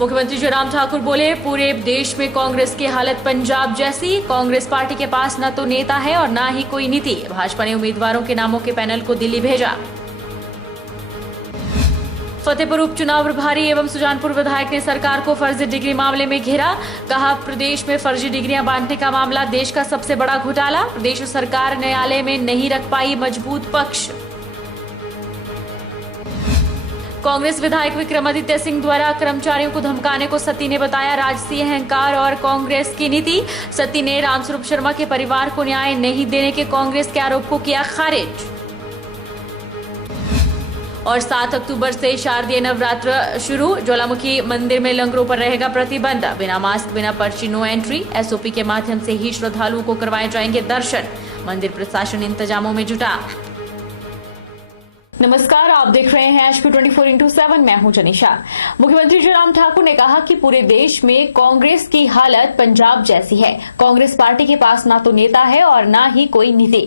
मुख्यमंत्री जयराम ठाकुर बोले, पूरे देश में कांग्रेस की हालत पंजाब जैसी। कांग्रेस पार्टी के पास न तो नेता है और न ही कोई नीति। भाजपा ने उम्मीदवारों के नामों के पैनल को दिल्ली भेजा। फतेहपुर उपचुनाव प्रभारी एवं सुजानपुर विधायक ने सरकार को फर्जी डिग्री मामले में घेरा। कहा, प्रदेश में फर्जी डिग्रियां बांटने का मामला देश का सबसे बड़ा घोटाला। प्रदेश सरकार न्यायालय में नहीं रख पाई मजबूत पक्ष। कांग्रेस विधायक विक्रमादित्य सिंह द्वारा कर्मचारियों को धमकाने को सत्ती ने बताया राजसी अहंकार और कांग्रेस की नीति। सत्ती ने रामस्वरूप शर्मा के परिवार को न्याय नहीं देने के कांग्रेस के आरोप को किया खारिज। और 7 अक्टूबर से शारदीय नवरात्र शुरू। ज्वालामुखी मंदिर में लंगरों पर रहेगा प्रतिबंध। बिना मास्क, बिना पर्ची, नो एंट्री। एसओपी के माध्यम से ही श्रद्धालुओं को करवाए जाएंगे दर्शन। मंदिर प्रशासन इंतजामों में जुटा। नमस्कार, आप देख रहे हैं HP 24x7। मैं हूं जनिशा। मुख्यमंत्री जयराम ठाकुर ने कहा कि पूरे देश में कांग्रेस की हालत पंजाब जैसी है। कांग्रेस पार्टी के पास ना तो नेता है और ना ही कोई नीति।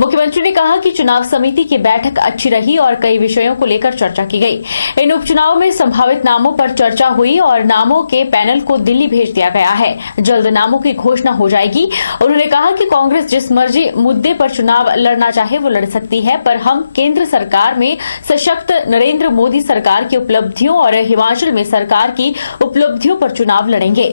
मुख्यमंत्री ने कहा कि चुनाव समिति की बैठक अच्छी रही और कई विषयों को लेकर चर्चा की गई। इन उपचुनाव में संभावित नामों पर चर्चा हुई और नामों के पैनल को दिल्ली भेज दिया गया है। जल्द नामों की घोषणा हो जाएगी। उन्होंने कहा कि कांग्रेस जिस मर्जी मुद्दे पर चुनाव लड़ना चाहे वो लड़ सकती है, पर हम केंद्र सरकार में सशक्त नरेंद्र मोदी सरकार की उपलब्धियों और हिमाचल में सरकार की उपलब्धियों पर चुनाव लड़ेंगे।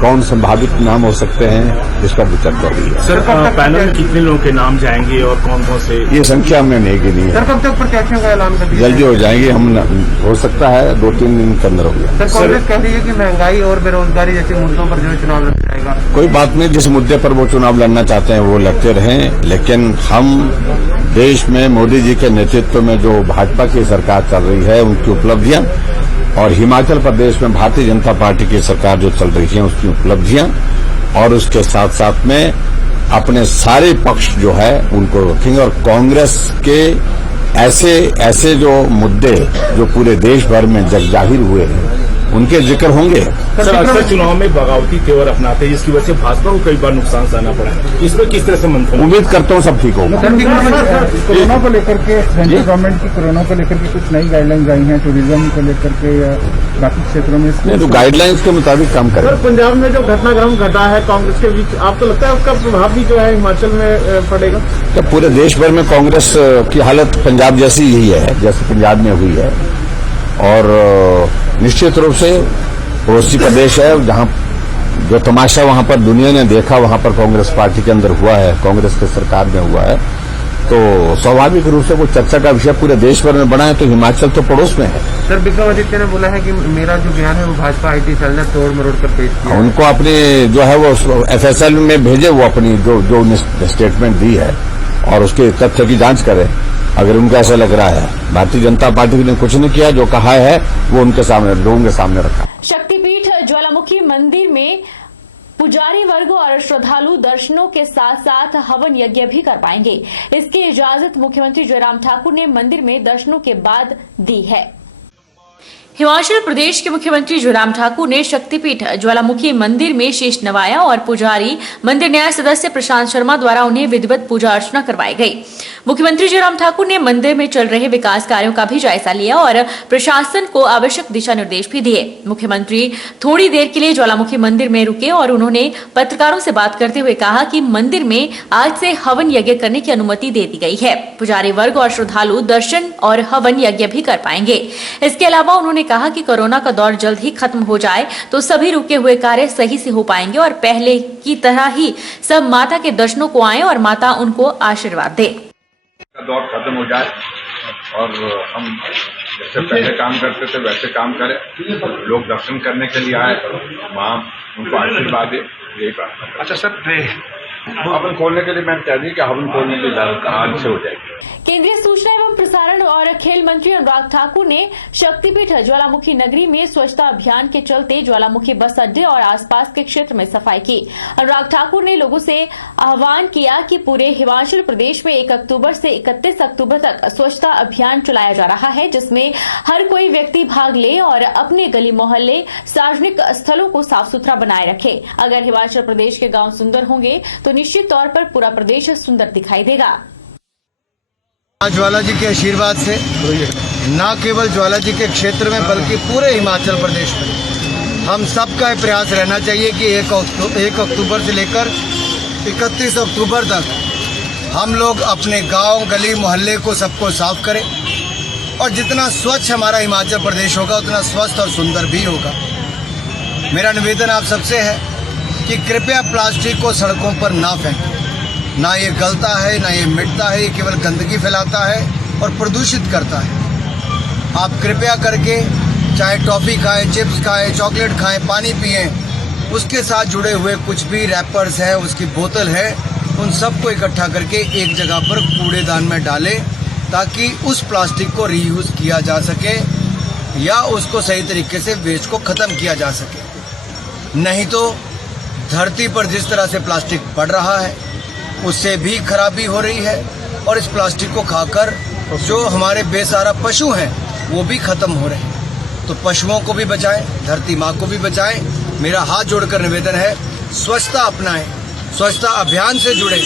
कौन संभावित नाम हो सकते हैं, इस पर विचार कर रही है। सर, पैनल में कितने लोगों के नाम जाएंगे और कौन कौन से? ये संख्या हमने नहीं गिनी है। सर, कब तक प्रत्याशियों का ऐलान कर दिया? जल्दी हो जाएंगे। हम हो सकता है 2-3 दिन के अंदर हो गया। सर, कांग्रेस कह रही है कि महंगाई और बेरोजगारी जैसे मुद्दों पर जो है चुनाव लड़ा जाएगा। कोई बात नहीं, जिस मुद्दे पर वो चुनाव लड़ना चाहते हैं वो लड़ते रहें, लेकिन हम देश में मोदी जी के नेतृत्व में जो भाजपा की सरकार चल रही है उनकी उपलब्धियां और हिमाचल प्रदेश में भारतीय जनता पार्टी की सरकार जो चल रही है उसकी उपलब्धियां और उसके साथ साथ में अपने सारे पक्ष जो है उनको रखेंगे। और कांग्रेस के ऐसे जो मुद्दे जो पूरे देश भर में जगजाहिर हुए हैं उनके जिक्र होंगे। सर, अक्सर चुनाव में बगावती तेवर अपनाते हैं जिसकी वजह से भाजपा को कई बार नुकसान सहना पड़ा है। इसमें किस तरह से मंथन? उम्मीद करता हूँ सब ठीक होगा। कोरोना को लेकर के सेंट्रल गवर्नमेंट की कोरोना को लेकर के कुछ नई गाइडलाइंस आई हैं टूरिज्म को लेकर के या बाकी क्षेत्रों में? नहीं, तो गाइडलाइंस के मुताबिक काम करें। सर, पंजाब में जो घटनाक्रम घटा है कांग्रेस के बीच, आपको लगता है उसका प्रभाव भी जो है हिमाचल में पड़ेगा? तो पूरे देश भर में कांग्रेस की हालत पंजाब जैसी ही है जैसे पंजाब में हुई है। और निश्चित रूप से पड़ोसी प्रदेश है जहां जो तमाशा वहां पर दुनिया ने देखा वहां पर कांग्रेस पार्टी के अंदर हुआ है, कांग्रेस की सरकार में हुआ है, तो स्वाभाविक रूप से वो चर्चा का विषय पूरे देश भर में बना है। तो हिमाचल तो पड़ोस में है। सर, विक्रमादित्य ने बोला है कि मेरा जो बयान है वो भाजपा IT सेल ने तोड़ मरोड़ कर पेश किया। उनको अपनी जो है वो FSL में भेजे, वो अपनी जो स्टेटमेंट दी है और उसके तथ्य की जांच करें अगर उनको ऐसा लग रहा है। भारतीय जनता पार्टी ने कुछ नहीं किया, जो कहा है वो उनके सामने, लोगों के सामने रखा। शक्तिपीठ ज्वालामुखी मंदिर में पुजारी वर्ग और श्रद्धालु दर्शनों के साथ साथ हवन यज्ञ भी कर पाएंगे। इसकी इजाजत मुख्यमंत्री जयराम ठाकुर ने मंदिर में दर्शनों के बाद दी है। हिमाचल प्रदेश के मुख्यमंत्री जयराम ठाकुर ने शक्तिपीठ ज्वालामुखी मंदिर में शीश नवाया और पुजारी मंदिर न्याय सदस्य प्रशांत शर्मा द्वारा उन्हें विधिवत पूजा अर्चना करवाई गई। मुख्यमंत्री जयराम ठाकुर ने मंदिर में चल रहे विकास कार्यों का भी जायजा लिया और प्रशासन को आवश्यक दिशा निर्देश भी दिए। मुख्यमंत्री थोड़ी देर के लिए ज्वालामुखी मंदिर में रुके और उन्होंने पत्रकारों से बात करते हुए कहा कि मंदिर में आज से हवन यज्ञ करने की अनुमति दे दी गई है। पुजारी वर्ग और श्रद्धालु दर्शन और हवन यज्ञ भी कर पाएंगे। इसके अलावा उन्होंने कहा कि कोरोना का दौर जल्द ही खत्म हो जाए तो सभी रुके हुए कार्य सही से हो पाएंगे और पहले की तरह ही सब माता के दर्शनों को आए और माता उनको आशीर्वाद दे। दौर खत्म हो जाए और हम जैसे पहले काम करते थे वैसे काम करें। लोग दर्शन करने के लिए आए, मां उनको आशीर्वाद दे, यही प्रार्थना। अच्छा सर, हवन खोलने के लिए मैंने कह दी कि हवन खोलने की इजाजत आज से हो जाएगी। केंद्रीय सूचना एवं प्रसारण और खेल मंत्री अनुराग ठाकुर ने शक्तिपीठ ज्वालामुखी नगरी में स्वच्छता अभियान के चलते ज्वालामुखी बस अड्डे और आसपास के क्षेत्र में सफाई की। अनुराग ठाकुर ने लोगों से आह्वान किया कि पूरे हिमाचल प्रदेश में 1 अक्टूबर से 31 अक्टूबर तक स्वच्छता अभियान चलाया जा रहा है, जिसमें हर कोई व्यक्ति भाग ले और अपने गली मोहल्ले सार्वजनिक स्थलों को साफ सुथरा बनाए रखे। अगर हिमाचल प्रदेश के गांव सुंदर होंगे तो निश्चित तौर पर पूरा प्रदेश सुंदर दिखाई देगा। ज्वाला जी के आशीर्वाद से न केवल ज्वाला जी के क्षेत्र में बल्कि पूरे हिमाचल प्रदेश में हम सबका ये प्रयास रहना चाहिए कि 1 अक्टूबर से लेकर 31 अक्टूबर तक हम लोग अपने गांव, गली, मोहल्ले को सबको साफ करें और जितना स्वच्छ हमारा हिमाचल प्रदेश होगा उतना स्वस्थ और सुंदर भी होगा। मेरा निवेदन आप सबसे है कि कृपया प्लास्टिक को सड़कों पर ना फेंकें। ना ये गलता है, ना ये मिटता है, ये केवल गंदगी फैलाता है और प्रदूषित करता है। आप कृपया करके चाहे टॉफ़ी खाएं, चिप्स खाएं, चॉकलेट खाएं, पानी पिएं, उसके साथ जुड़े हुए कुछ भी रैपर्स हैं, उसकी बोतल है, उन सबको इकट्ठा करके एक जगह पर कूड़ेदान में डालें ताकि उस प्लास्टिक को रीयूज़ किया जा सके या उसको सही तरीके से वेस्ट को ख़त्म किया जा सके। नहीं तो धरती पर जिस तरह से प्लास्टिक बढ़ रहा है उससे भी खराबी हो रही है और इस प्लास्टिक को खाकर जो हमारे बेसहारा पशु हैं वो भी खत्म हो रहे हैं। तो पशुओं को भी बचाएं, धरती माँ को भी बचाएं। मेरा हाथ जोड़कर निवेदन है, स्वच्छता अपनाएं, स्वच्छता अभियान से जुड़े,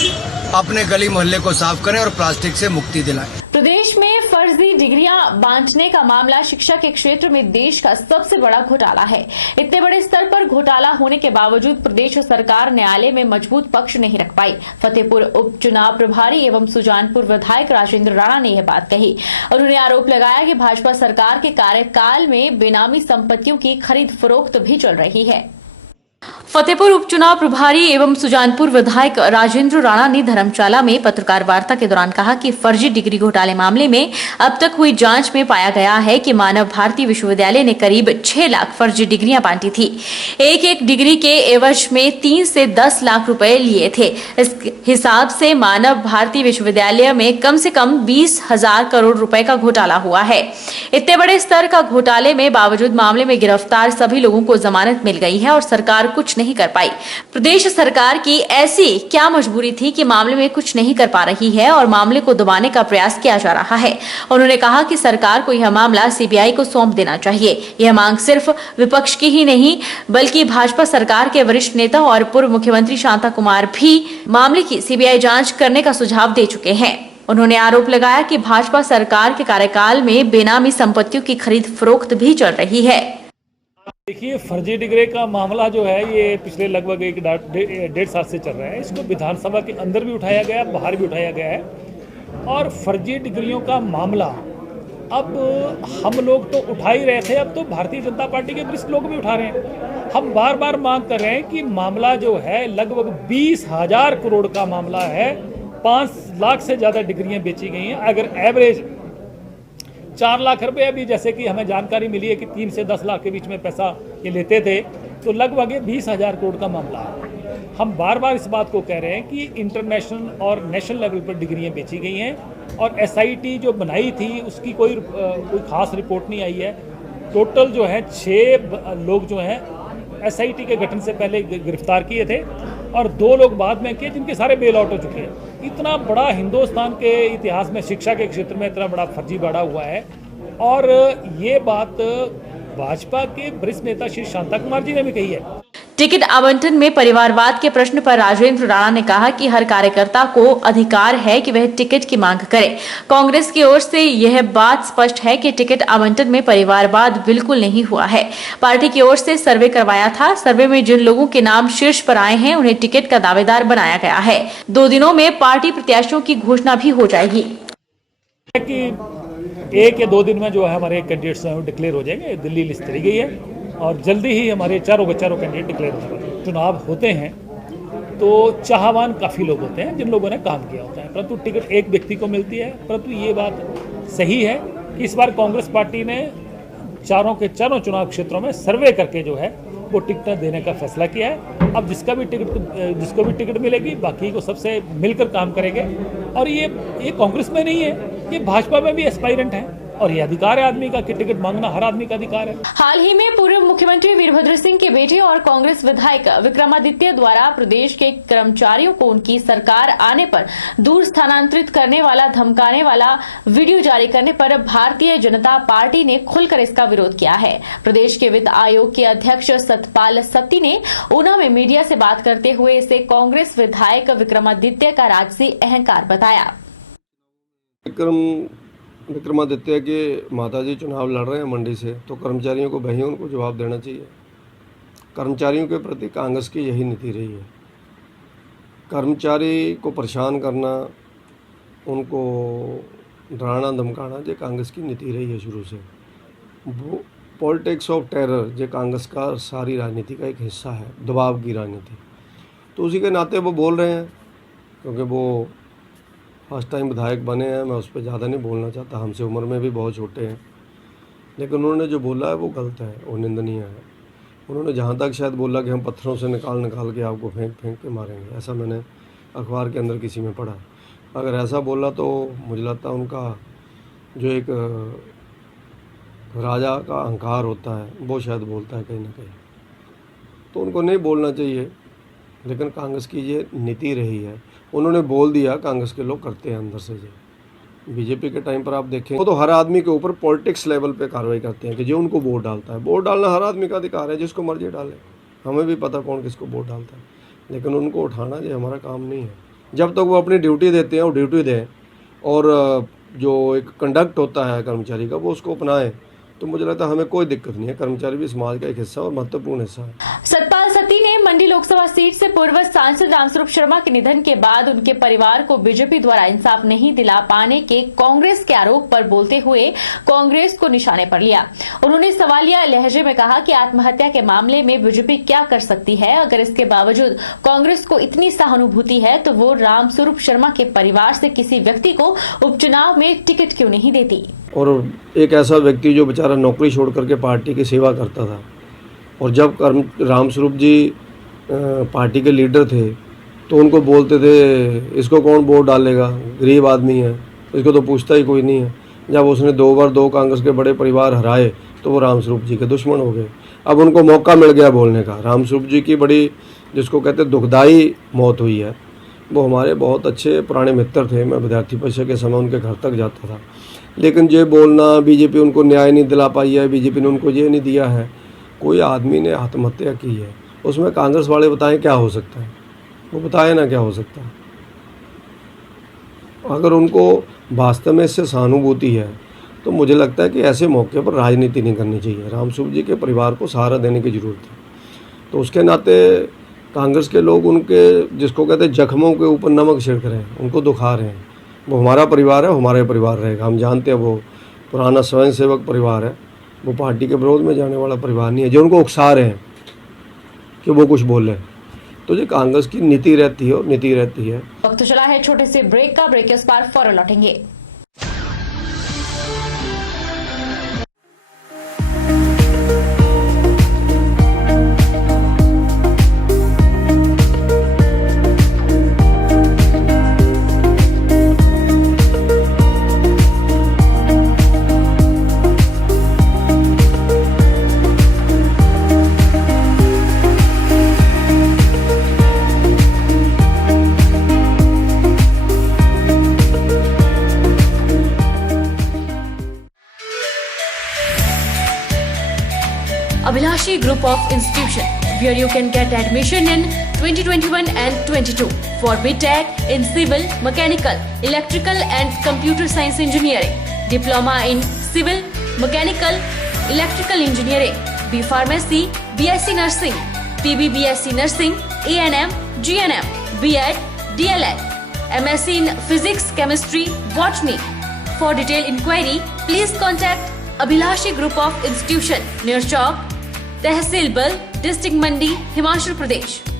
अपने गली मोहल्ले को साफ करें और प्लास्टिक से मुक्ति दिलाएं। प्रदेश में फर्जी डिग्रियां बांटने का मामला शिक्षा के क्षेत्र में देश का सबसे बड़ा घोटाला है। इतने बड़े स्तर पर घोटाला होने के बावजूद प्रदेश सरकार न्यायालय में मजबूत पक्ष नहीं रख पाई। फतेहपुर उपचुनाव प्रभारी एवं सुजानपुर विधायक राजेंद्र राणा ने यह बात कही। उन्होंने आरोप लगाया कि भाजपा सरकार के कार्यकाल में बेनामी संपत्तियों की खरीद फरोख्त भी चल रही है। फतेहपुर उपचुनाव प्रभारी एवं सुजानपुर विधायक राजेंद्र राणा ने धर्मशाला में पत्रकार वार्ता के दौरान कहा कि फर्जी डिग्री घोटाले मामले में अब तक हुई जांच में पाया गया है कि मानव भारती विश्वविद्यालय ने करीब 6 लाख फर्जी डिग्रियां बांटी थी। एक डिग्री के एवज में 3 से 10 लाख रुपए लिए थे। इस हिसाब से मानव भारती विश्वविद्यालय में कम से कम 20,000 करोड़ रुपए का घोटाला हुआ है। इतने बड़े स्तर का घोटाले में बावजूद मामले में गिरफ्तार सभी लोगों को जमानत मिल गई है और सरकार कुछ नहीं कर पाई। प्रदेश सरकार की ऐसी क्या मजबूरी थी कि मामले में कुछ नहीं कर पा रही है और मामले को दबाने का प्रयास किया जा रहा है। उन्होंने कहा कि सरकार को यह मामला सीबीआई को सौंप देना चाहिए। यह मांग सिर्फ विपक्ष की ही नहीं बल्कि भाजपा सरकार के वरिष्ठ नेता और पूर्व मुख्यमंत्री शांता कुमार भी मामले की सीबीआई जांच करने का सुझाव दे चुके हैं। उन्होंने आरोप लगाया कि भाजपा सरकार के कार्यकाल में बेनामी संपत्तियों की खरीद फरोख्त भी चल रही है। देखिए, फर्जी डिग्री का मामला जो है ये पिछले लगभग 1.5 साल से चल रहा है। इसको विधानसभा के अंदर भी उठाया गया, बाहर भी उठाया गया है और फर्जी डिग्रियों का मामला अब हम लोग तो उठा ही रहे थे, अब तो भारतीय जनता पार्टी के वरिष्ठ लोग भी उठा रहे हैं। हम बार बार मांग कर रहे हैं कि मामला जो है लगभग 20,000 करोड़ का मामला है। 5 लाख से ज़्यादा डिग्रियाँ बेची गई हैं। अगर एवरेज 4 लाख रुपए अभी जैसे कि हमें जानकारी मिली है कि 3 से 10 लाख के बीच में पैसा ये लेते थे, तो लगभग 20,000 करोड़ का मामला है। हम बार बार इस बात को कह रहे हैं कि इंटरनेशनल और नेशनल लेवल पर डिग्रियां बेची गई हैं और एसआईटी जो बनाई थी उसकी कोई खास रिपोर्ट नहीं आई है। टोटल जो है 6 लोग जो हैं एसआईटी के गठन से पहले गिरफ्तार किए थे और 2 लोग बाद में किए जिनके सारे बेल आउट हो चुके हैं। इतना बड़ा हिंदुस्तान के इतिहास में शिक्षा के क्षेत्र में इतना बड़ा फर्जी बढ़ा हुआ है और ये बात भाजपा के वरिष्ठ नेता श्री शांता कुमार जी ने भी कही है। टिकट आवंटन में परिवारवाद के प्रश्न पर राजेंद्र राणा ने कहा कि हर कार्यकर्ता को अधिकार है कि वह टिकट की मांग करे। कांग्रेस की ओर से यह बात स्पष्ट है कि टिकट आवंटन में परिवारवाद बिल्कुल नहीं हुआ है। पार्टी की ओर से सर्वे करवाया था। सर्वे में जिन लोगों के नाम शीर्ष पर आए हैं उन्हें टिकट का दावेदार बनाया गया है। 2 दिनों में पार्टी प्रत्याशियों की घोषणा भी हो जाएगी। 1 या 2 दिन में जो है हमारे कैंडिडेट्स डिक्लेयर हो जाएंगे। दिल्ली लिस्ट चली गई है और जल्दी ही हमारे चारों कैंडिडेट डिक्लेयर होने वाले। चुनाव होते हैं तो चाहवान काफ़ी लोग होते हैं जिन लोगों ने काम किया होता है, परंतु टिकट एक व्यक्ति को मिलती है। परंतु ये बात सही है कि इस बार कांग्रेस पार्टी ने चारों चुनाव क्षेत्रों में सर्वे करके जो है वो टिकट देने का फैसला किया है। अब जिसको भी टिकट मिलेगी बाकी को सबसे मिलकर काम करेंगे और ये कांग्रेस में नहीं है, ये भाजपा में भी एस्पायरेंट है और ये अधिकार है आदमी का कि टिकट मांगना हर आदमी का अधिकार है। हाल ही में पूर्व मुख्यमंत्री वीरभद्र सिंह के बेटे और कांग्रेस विधायक विक्रमादित्य द्वारा प्रदेश के कर्मचारियों को उनकी सरकार आने पर दूर स्थानांतरित करने वाला, धमकाने वाला वीडियो जारी करने पर भारतीय जनता पार्टी ने खुलकर इसका विरोध किया है। प्रदेश के वित्त आयोग के अध्यक्ष सतपाल सत्ती ने ऊना में मीडिया से बात करते हुए इसे कांग्रेस विधायक विक्रमादित्य का राजसी अहंकार बताया। विक्रमादित्य के माताजी चुनाव लड़ रहे हैं मंडी से, तो कर्मचारियों को वही उनको जवाब देना चाहिए। कर्मचारियों के प्रति कांग्रेस की यही नीति रही है, कर्मचारी को परेशान करना, उनको डराना धमकाना, ये कांग्रेस की नीति रही है शुरू से। वो पॉलिटिक्स ऑफ टेरर जो कांग्रेस का सारी राजनीति का एक हिस्सा है, दबाव की राजनीति। तो उसी के नाते वो बोल रहे हैं, क्योंकि वो फर्स्ट टाइम विधायक बने हैं। मैं उस पर ज़्यादा नहीं बोलना चाहता, हमसे उम्र में भी बहुत छोटे हैं, लेकिन उन्होंने जो बोला है वो गलत है और निंदनीय है। उन्होंने जहाँ तक शायद बोला कि हम पत्थरों से निकाल के आपको फेंक के मारेंगे, ऐसा मैंने अखबार के अंदर किसी में पढ़ा। अगर ऐसा बोला तो मुझे लगता है उनका जो एक राजा का अहंकार होता है वो शायद बोलता है कहीं ना कहीं, तो उनको नहीं बोलना चाहिए। लेकिन कांग्रेस की ये नीति रही है, उन्होंने बोल दिया, कांग्रेस के लोग करते हैं अंदर से। जो बीजेपी के टाइम पर आप देखें वो तो हर आदमी के ऊपर पॉलिटिक्स लेवल पे कार्रवाई करते हैं कि जो उनको वोट डालता है। वोट डालना हर आदमी का अधिकार है, जिसको मर्जी डाले, हमें भी पता कौन किसको वोट डालता है, लेकिन उनको उठाना ये हमारा काम नहीं है। जब तक वो अपनी ड्यूटी देते हैं वो ड्यूटी दें, और जो एक कंडक्ट होता है कर्मचारी का वो उसको अपनाएं, तो मुझे लगता है हमें कोई दिक्कत नहीं है। कर्मचारी भी समाज का एक हिस्सा और महत्वपूर्ण हिस्सा है। सतपाल सत्ती ने मंडी लोकसभा सीट से पूर्व सांसद रामस्वरूप शर्मा के निधन के बाद उनके परिवार को बीजेपी द्वारा इंसाफ नहीं दिला पाने के कांग्रेस के आरोप पर बोलते हुए कांग्रेस को निशाने पर लिया। उन्होंने सवालिया लहजे में कहा कि आत्महत्या के मामले में बीजेपी क्या कर सकती है, अगर इसके बावजूद कांग्रेस को इतनी सहानुभूति है तो वो रामस्वरूप शर्मा के परिवार से किसी व्यक्ति को उपचुनाव में टिकट क्यों नहीं देती। और एक ऐसा व्यक्ति जो बेचारा नौकरी छोड़ करके पार्टी की सेवा करता था, और जब रामस्वरूप जी पार्टी के लीडर थे तो उनको बोलते थे इसको कौन वोट डालेगा, गरीब आदमी है, इसको तो पूछता ही कोई नहीं है। जब उसने 2 बार 2 कांग्रेस के बड़े परिवार हराए तो वो रामस्वरूप जी के दुश्मन हो गए। अब उनको मौका मिल गया बोलने का। रामस्वरूप जी की बड़ी, जिसको कहते दुखदाई मौत हुई है। वो हमारे बहुत अच्छे पुराने मित्र थे, मैं विद्यार्थी परिषद के समय उनके घर तक जाता था। लेकिन ये बोलना बीजेपी उनको न्याय नहीं दिला पाई है, बीजेपी ने उनको ये नहीं दिया है। कोई आदमी ने आत्महत्या की है, उसमें कांग्रेस वाले बताएं क्या हो सकता है, वो बताए ना क्या हो सकता है। अगर उनको वास्तव में इससे सहानुभूति है तो मुझे लगता है कि ऐसे मौके पर राजनीति नहीं करनी चाहिए। रामस्वरूप जी के परिवार को सहारा देने की ज़रूरत है, तो उसके नाते कांग्रेस के लोग उनके, जिसको कहते हैं जख्मों के ऊपर नमक छिड़क रहे हैं, उनको दुखा रहे हैं। वो हमारा परिवार है, हमारे परिवार रहेगा। हम जानते हैं वो पुराना स्वयंसेवक परिवार है, वो पार्टी के विरोध में जाने वाला परिवार नहीं है जो उनको उकसा रहे हैं कि वो कुछ बोले। तो ये कांग्रेस की नीति रहती है और नीति रहती है। वक्त चला है छोटे से ब्रेक का, ब्रेक के उस पार फौरन लौटेंगे। Abhilashi Group of Institution, where you can get admission in 2021 and 22 for BTech in Civil, Mechanical, Electrical and Computer Science Engineering, Diploma in Civil, Mechanical, Electrical Engineering, B Pharmacy, BSc Nursing, PB BSc Nursing, A&M, GNM, B.Ed, DLEd, MSc in Physics, Chemistry, Botany. For detailed inquiry, please contact Abhilashi Group of Institution, near Chowk, Tehsil Bal, District Mandi, Himachal Pradesh.